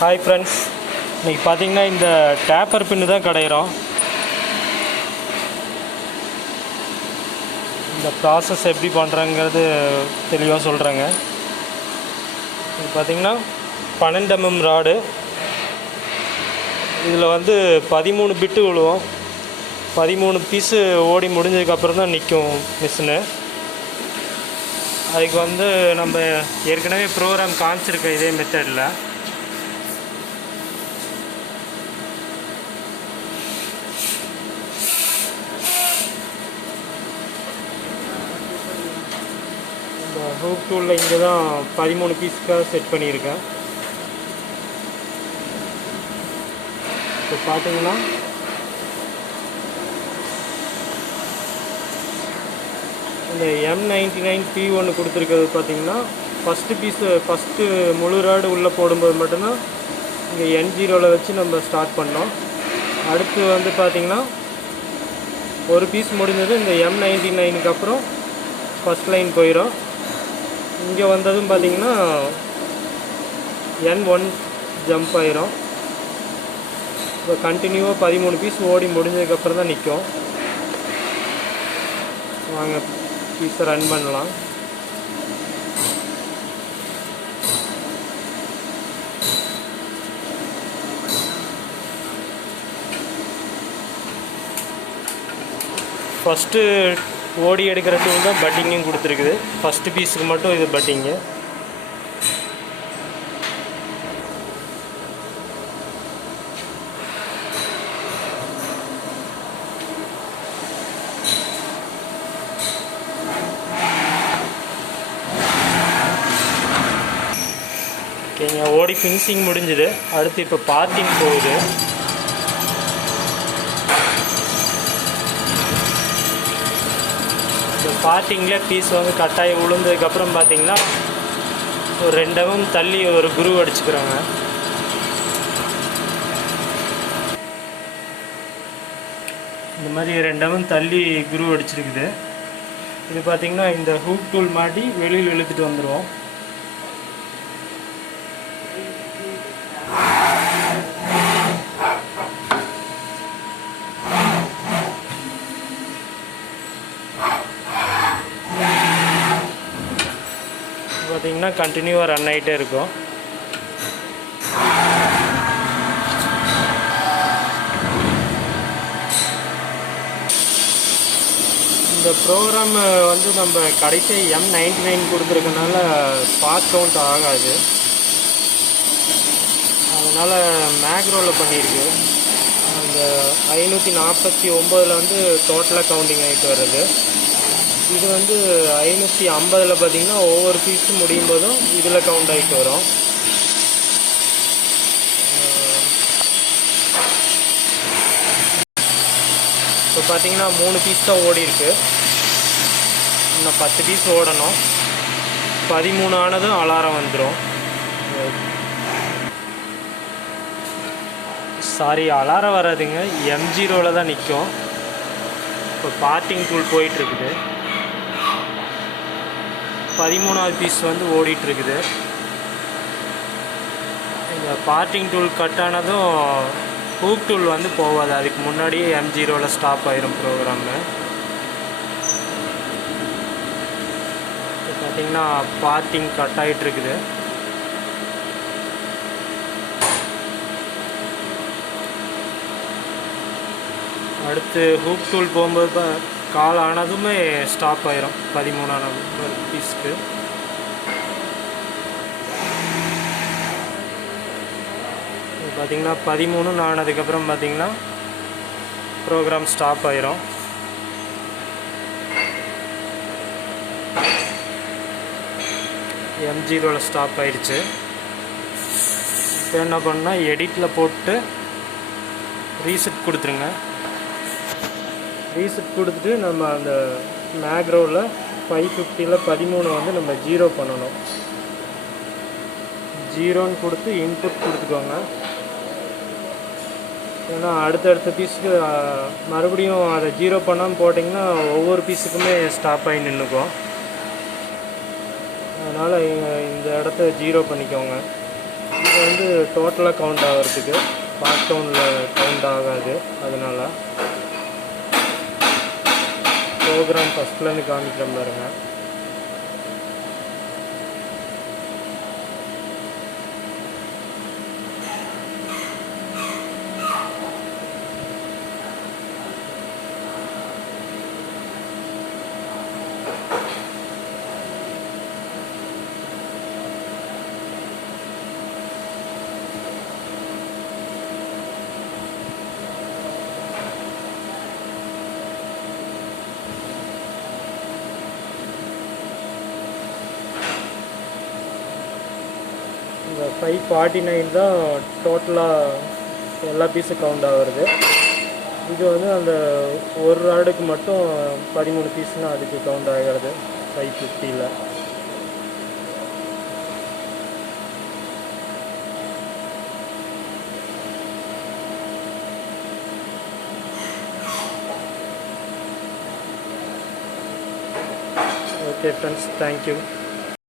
Hi friends, இன்றைக்கி பார்த்தீங்கன்னா இந்த டேப்பர் பின்னு தான் கடையிறோம். இந்த ப்ராசஸ் எப்படி பண்ணுறங்கிறது தெளிவாக சொல்கிறேங்க. இது பார்த்திங்கன்னா 12 mm ராடு. இதில் வந்து 13 பிட்டு விழுவோம். 13 பீஸு ஓடி முடிஞ்சதுக்கப்புறம் தான் நிற்கும் மிஷினு. அதுக்கு வந்து நம்ம ஏற்கனவே ப்ரோக்ராம் காமிச்சிருக்கோம் இதே மெத்தடில். இந்த ஹூக் டூலில் இங்கே தான் 13 பீஸுக்காக செட் பண்ணியிருக்கேன். இப்போ பார்த்தீங்கன்னா இந்த M99 P1 கொடுத்துருக்கிறது பார்த்திங்கன்னா ஃபஸ்ட்டு முழு ராடு உள்ளே போடும்போது மட்டும்தான் இங்கே N0 வச்சு நம்ம ஸ்டார்ட் பண்ணோம். அடுத்து வந்து பார்த்திங்கன்னா ஒரு பீஸ் முடிஞ்சது இந்த M99க்கு அப்புறம் ஃபஸ்ட் லைன் போயிடும். இங்கே வந்ததும் பார்த்திங்கன்னா N1 ஜம்ப் ஆயிரும். இப்போ கண்டினியூவாக 13 பீஸ் ஓடி முடிஞ்சதுக்கப்புறம் தான் நிற்கும். வாங்க பீஸை ரன் பண்ணலாம். ஃபஸ்ட்டு ஓடி எடுக்கிற டூல் தான் பட்டிங்கும் கொடுத்துருக்குது. ஃபஸ்ட்டு பீஸுக்கு மட்டும் இது பட்டிங்கு. ஓகேங்க, ஓடி ஃபினிஷிங் முடிஞ்சுது. அடுத்து இப்போ பார்ட்டிங் போகுது. இந்த பார்ட்டிங்கில் பீஸ் வந்து கட்டாயி விழுந்ததுக்கப்புறம் பார்த்திங்கன்னா ஒரு 2 mm தள்ளி ஒரு குரு அடிச்சுக்கிறாங்க. இந்த மாதிரி 2 mm தள்ளி குரு அடிச்சிருக்குது. இது பார்த்திங்கன்னா இந்த ஹூக் டூல் மாட்டி வெளியில் இழுத்துட்டு வந்துடுவோம். பார்த்திங்கன்னா கண்டினியூவாக ரன் ஆகிட்டே இருக்கும். இந்த ப்ரோக்ராம் வந்து நம்ம கடைசி M99 கொடுத்துருக்கனால ஸ்பாட் கவுண்ட் ஆகாது. அதனால் மேக்ரோவில் பண்ணியிருக்கு. அந்த 549 வந்து டோட்டலாக கவுண்டிங் ஆகிட்டு வருது. இது வந்து 550 பார்த்திங்கன்னா ஒவ்வொரு பீஸும் முடியும் போதும் இதில் கவுண்ட் ஆகிட்டு வரும். இப்போ பார்த்திங்கன்னா 3 பீஸ் தான் ஓடி இருக்கு. இன்னும் 10 பீஸ் ஓடணும். 13 ஆனதும் அலாரம் வந்துடும். சாரி, அலாரம் வராதுங்க, M0 தான் நிற்கும். இப்போ பார்ட்டிங் டூல் போயிட்டுருக்குது. 13வது பீஸ் வந்து ஓடிட்டுருக்குது. இந்த பார்ட்டிங் டூல் கட் ஆனதும் ஹூக் டூல் வந்து போகாது. அதுக்கு முன்னாடியே M0 ஸ்டாப் ஆயிரும் ப்ரோக்ராமு. இப்போ பார்த்திங்கன்னா பார்ட்டிங் கட் ஆகிட்டுருக்குது. அடுத்து ஹூக் டூல் போகும்போது கால் ஆனதுமே ஸ்டாப் ஆயிரும். 13ஆனது ஒரு பீஸ்க்கு. பார்த்திங்கன்னா 13 ஆனதுக்கப்புறம் பார்த்திங்கன்னா ப்ரோக்ராம் ஸ்டாப் ஆயிரும். M0 ஸ்டாப் ஆயிடுச்சு. இப்போ என்ன பண்ணால் எடிட்டில் போட்டு ரீசெட் கொடுத்துருங்க. ரீசெட் கொடுத்துட்டு நம்ம அந்த மேக்ரோவில் 550 13 வந்து நம்ம 0 பண்ணணும். 0ன்னு கொடுத்து இன்புட் கொடுத்துக்கோங்க. ஏன்னா அடுத்தடுத்த பீஸுக்கு மறுபடியும் அதை 0 பண்ணாமல் போட்டிங்கன்னா ஒவ்வொரு பீஸுக்குமே ஸ்டாப் ஆகி நின்றுக்கும். அதனால் இந்த இடத்த 0 பண்ணிக்கோங்க. 0 வந்து டோட்டலாக கவுண்ட் ஆகிறதுக்கு பார்ட் கவுண்டில் கவுண்ட் ஆகாது. அதனால் ப்ரோக்ராம் ஃபஸ்ட்லேருந்து காமிக்கிறேன் பாருங்கள். இந்த 549 தான் டோட்டலாக எல்லா பீஸும் கவுண்ட் ஆகுறது. இது வந்து அந்த ஒரு ராடுக்கு மட்டும் 13 பீஸ்னால் அதுக்கு கவுண்ட் ஆகிறது 550ல். Okay friends, thank you.